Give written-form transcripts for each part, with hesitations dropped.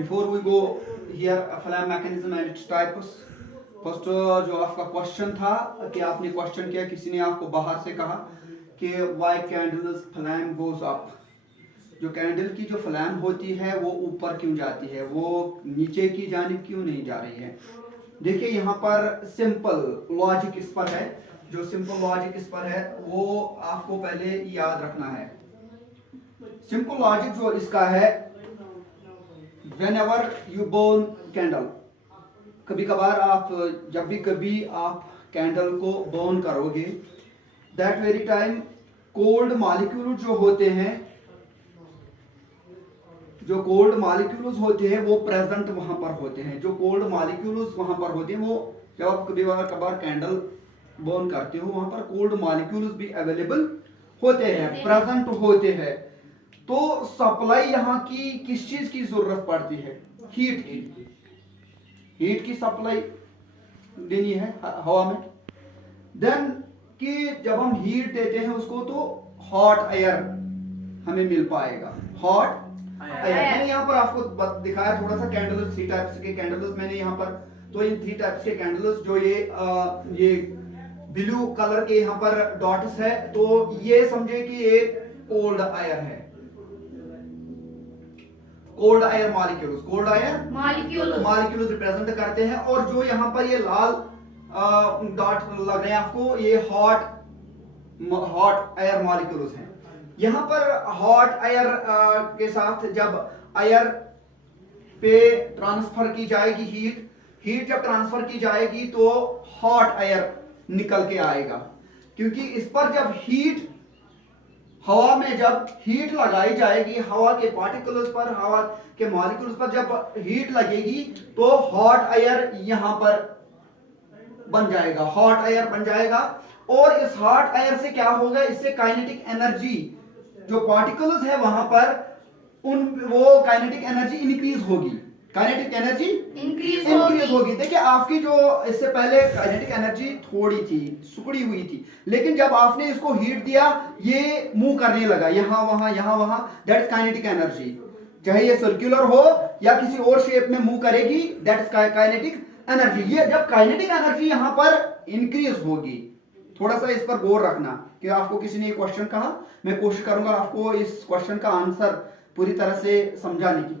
Before we go here, flame mechanism and its types. First जो आपका question था कि आपने क्वेश्चन किया, किसी ने आपको बाहर से कहा कि why candles flame goes up, जो कैंडल की जो फ्लैम होती है वो ऊपर क्यों जाती है, वो नीचे की जानिब क्यों नहीं जा रही है। देखिए यहाँ पर सिंपल लॉजिक इस पर है, जो सिंपल लॉजिक इस पर है वो आपको पहले याद रखना है। सिंपल लॉजिक जो इसका है, whenever you burn कैंडल, कभी कभार आप जब भी कभी आप कैंडल को बर्न करोगे, that very time cold molecule जो होते हैं, जो कोल्ड मॉलिक्यूल्स होते हैं वो प्रेजेंट वहां पर होते हैं। जो कोल्ड मॉलिक्यूल्स वहां पर होते हैं, वो जब आप कभी कभार कैंडल बर्न करते हो वहां पर कोल्ड मॉलिक्यूल्स भी अवेलेबल होते हैं, प्रेजेंट होते हैं। तो सप्लाई यहाँ की किस चीज की जरूरत पड़ती है, हीट की, हीट की सप्लाई देनी है हवा में। देन कि जब हम हीट देते हैं उसको तो हॉट एयर हमें मिल पाएगा, हॉट एयर। मैंने यहाँ पर आपको दिखाया थोड़ा सा कैंडल्स, 3 टाइप्स के कैंडल्स मैंने यहाँ पर, तो इन 3 टाइप्स के कैंडल्स जो ये ब्लू कलर के यहाँ पर डॉट्स है, तो ये समझे कि ये कोल्ड एयर है, cold air molecules, cold air molecules represent करते हैं। और जो यहाँ पर ये लाल डॉट लग रहे हैं आपको, ये हॉट एयर मॉलिक्यूल्स हैं। यहाँ पर हॉट एयर के साथ जब एयर पे ट्रांसफर की जाएगी हीट जब ट्रांसफर की जाएगी तो हॉट एयर निकल के आएगा, क्योंकि इस पर जब हीट, हवा में जब हीट लगाई जाएगी, हवा के पार्टिकल्स पर, हवा के मॉलिक्यूल्स पर जब हीट लगेगी तो हॉट एयर यहां पर बन जाएगा, हॉट एयर बन जाएगा। और इस हॉट एयर से क्या होगा, इससे काइनेटिक एनर्जी जो पार्टिकल्स है वहां पर वो काइनेटिक एनर्जी इंक्रीज होगी, काइनेटिक एनर्जी इंक्रीज होगी। देखिए आपकी जो इससे पहले काइनेटिक एनर्जी थोड़ी थी, सुकड़ी हुई थी, लेकिन जब आपने इसको हीट दिया ये मूव करने लगा, यहां वहां, दैट्स काइनेटिक एनर्जी। चाहे ये सर्कुलर हो या किसी और शेप में मूव करेगी, दैट्स काइनेटिक एनर्जी। ये जब काइनेटिक एनर्जी यहां पर इंक्रीज होगी, थोड़ा सा इस पर गौर रखना कि आपको किसी ने ये क्वेश्चन कहा, मैं कोशिश करूंगा आपको इस क्वेश्चन का आंसर पूरी तरह से समझाने की।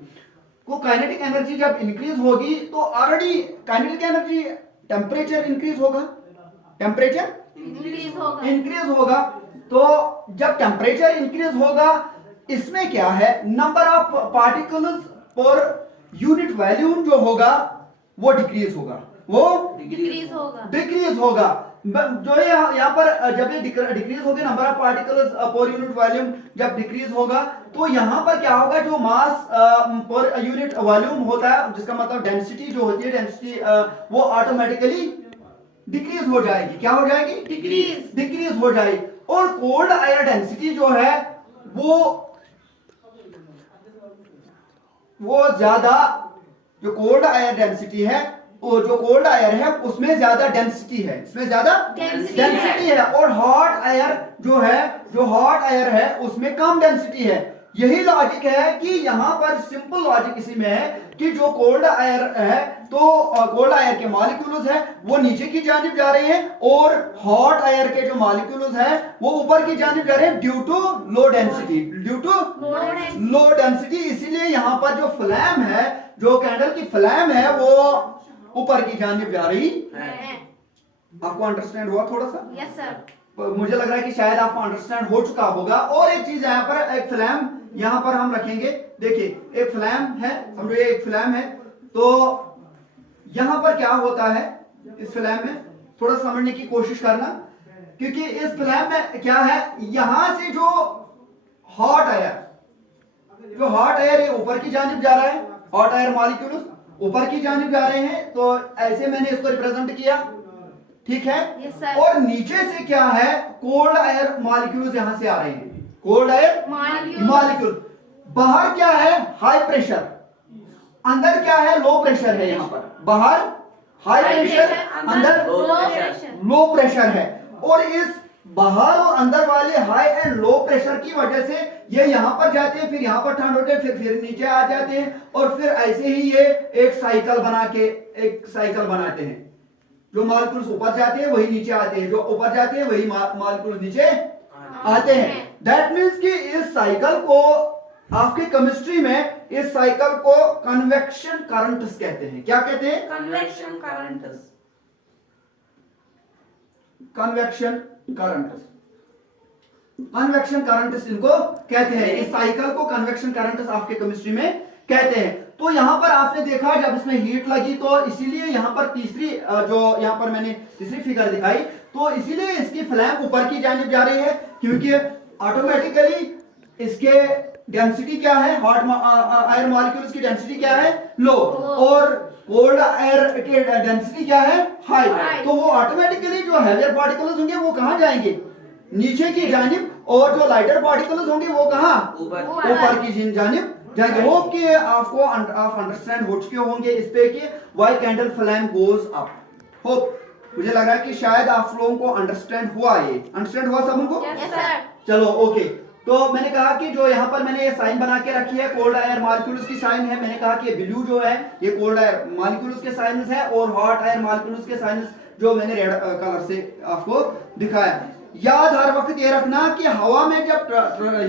को काइनेटिक एनर्जी जब इंक्रीज होगी तो already kinetic energy, temperature increase होगा, टेम्परेचर इंक्रीज होगा। तो जब टेम्परेचर इंक्रीज होगा, इसमें क्या है, number of particles per unit volume जो होगा वो डिक्रीज होगा, वो डिक्रीज होगा। जो है यहाँ पर जब ये डिक्रीज होगी, number of particles per unit volume जब डिक्रीज होगा, तो यहाँ पर क्या होगा, जो मास पर यूनिट वॉल्यूम होता है, जिसका मतलब डेंसिटी जो होती है, डेंसिटी वो ऑटोमेटिकली डिक्रीज हो जाएगी। क्या हो जाएगी, डिक्रीज हो जाएगी। और कोल्ड एयर डेंसिटी जो है वो ज्यादा, जो कोल्ड एयर डेंसिटी है, वो जो कोल्ड एयर है उसमें ज्यादा डेंसिटी है, इसमें ज्यादा डेंसिटी है। और हॉट एयर जो है, जो हॉट एयर है उसमें कम डेंसिटी है। यही लॉजिक है कि यहाँ पर सिंपल लॉजिक इसी में है कि जो कोल्ड एयर है, तो कोल्ड एयर के मॉलिक्यूल्स है वो नीचे की जानिब जा रहे हैं, और हॉट एयर के जो मॉलिक्यूल्स है वो ऊपर की जानिब जा रहे हैं due to low density, due to low density. इसीलिए यहाँ पर जो फ्लैम है, जो कैंडल की फ्लैम है, वो ऊपर की जानिब जा रही है। आपको अंडरस्टैंड हुआ थोड़ा सा? Yes sir. मुझे लग रहा है कि शायद आपको अंडरस्टैंड हो चुका होगा। और एक चीज यहाँ पर, एक फ्लैम यहाँ पर हम रखेंगे। देखिए एक फ्लैम है, समझो ये एक फ्लैम है, तो यहाँ पर क्या होता है, इस फ्लैम में थोड़ा समझने की कोशिश करना, क्योंकि इस फ्लैम में क्या है, यहां से जो हॉट एयर ये ऊपर की जानिब जा रहा है, हॉट एयर मॉलिक्यूल्स ऊपर की जानिब जा रहे हैं, तो ऐसे मैंने इसको रिप्रेजेंट किया, ठीक है। yes, और नीचे से क्या है, कोल्ड एयर मॉलिक्यूल्स यहां से आ रहे हैं, कोल्ड एयर मॉलिक्यूल। बाहर क्या है, हाई प्रेशर, अंदर क्या है, लो प्रेशर है। यहाँ पर बाहर हाई प्रेशर, अंदर लो प्रेशर है। और इस बाहर और अंदर वाले हाई एंड लो प्रेशर की वजह से ये यहां पर जाते हैं, फिर यहां पर ठंड होते हैं, फिर नीचे आ जाते हैं, और फिर ऐसे ही ये एक साइकिल बनाते हैं। जो मॉलिक्यूल्स ऊपर जाते हैं वही नीचे आते हैं, जो ऊपर जाते हैं वही मॉलिक्यूल्स नीचे आते हैं। दैट मीन्स कि इस साइकिल को आपके केमिस्ट्री में इस साइकिल को कन्वेक्शन करंट्स कहते हैं। क्या कहते हैं? Convection currents. Convection currents, convection currents इनको कहते हैं। इस साइकिल को कन्वेक्शन करंट्स आपके केमिस्ट्री में कहते हैं। तो यहां पर आपने देखा जब इसमें हीट लगी तो इसीलिए यहां पर तीसरी जो यहां पर मैंने तीसरी फिगर दिखाई, तो इसीलिए इसकी फ्लैम ऊपर की जानिब जा रही है, क्योंकि ऑटोमेटिकली इसके डेंसिटी क्या है, हॉट एयर मॉलिक्यूल्स की डेंसिटी क्या है, लो, और कोल्ड एयर की डेंसिटी क्या है, हाई। तो वो ऑटोमेटिकली जो हेवियर पार्टिकल्स होंगे वो कहां जाएंगे, नीचे की जानिब, और जो लाइटर पार्टिकल्स होंगे वो कहां, ऊपर की जानिब जाएंगे। होप कि आपको आप अंडरस्टैंड हो चुके होंगे इस पे कि why candle flame goes up. Hope मुझे लग रहा है कि शायद आप लोगों को अंडरस्टैंड हुआ, ये अंडरस्टैंड हुआ सबको? Yes sir. चलो ओके। तो मैंने कहा कि जो यहाँ पर मैंने ये साइन बना के रखी है, कोल्ड एयर मॉलिक्यूल्स की साइन है। मैंने कहा कि ब्लू जो है ये कोल्ड एयर मॉलिक्यूल्स के साइंस है, और हॉट एयर मॉलिक्यूल्स के साइंस जो मैंने रेड कलर से आपको दिखाया। याद हर वक्त ये रखना कि हवा में जब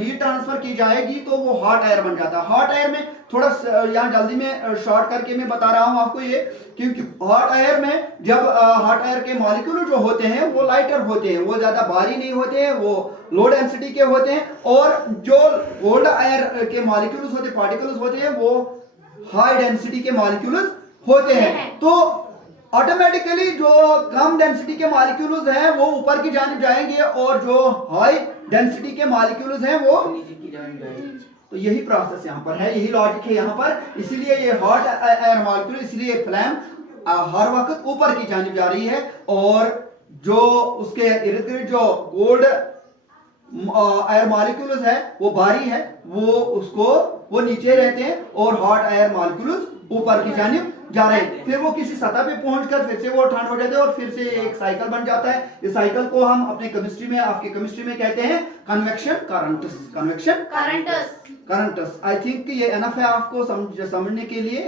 हीट ट्रांसफर की जाएगी तो वो हॉट एयर बन जाता है। हॉट एयर में थोड़ा यहाँ जल्दी में शॉर्ट करके मैं बता रहा हूँ आपको ये, क्योंकि हॉट एयर में जब हॉट एयर के मॉलिक्यूल जो होते हैं वो लाइटर होते हैं, वो ज्यादा भारी नहीं होते हैं, वो लो डेंसिटी के होते हैं, और जो कोल्ड एयर के मॉलिक्यूल्स होते, पार्टिकल्स होते हैं, वो हाई डेंसिटी के मॉलिक्यूल्स होते हैं। तो ऑटोमेटिकली जो कम डेंसिटी के मॉलिक्यूल्स हैं वो ऊपर की जानिब जाएंगे, और जो हाई डेंसिटी के मॉलिक्यूल्स हैं वो नीचे की जानिब जाएंगे। तो यही प्रोसेस यहाँ पर है, यही लॉजिक है यहाँ पर। इसलिए ये हॉट एयर मॉलिक्यूल, इसलिए फ्लेम हर वक्त ऊपर की जानिब जा रही है, और जो उसके इर्द गिर्द जो कोल्ड एयर मॉलिक्यूल्स है वो भारी है, वो नीचे रहते हैं, और हॉट एयर मॉलिक्यूल्स ऊपर की जानिब जा रहे हैं। फिर वो किसी सतह पे पहुंचकर फिर से वो ठंड हो जाते हैं, और फिर से एक साइकिल बन जाता है। इस साइकिल को हम अपने केमिस्ट्री में, आपके केमिस्ट्री में कहते हैं convection currents. Convection currents. I think ये एनफ है आपको समझने के लिए।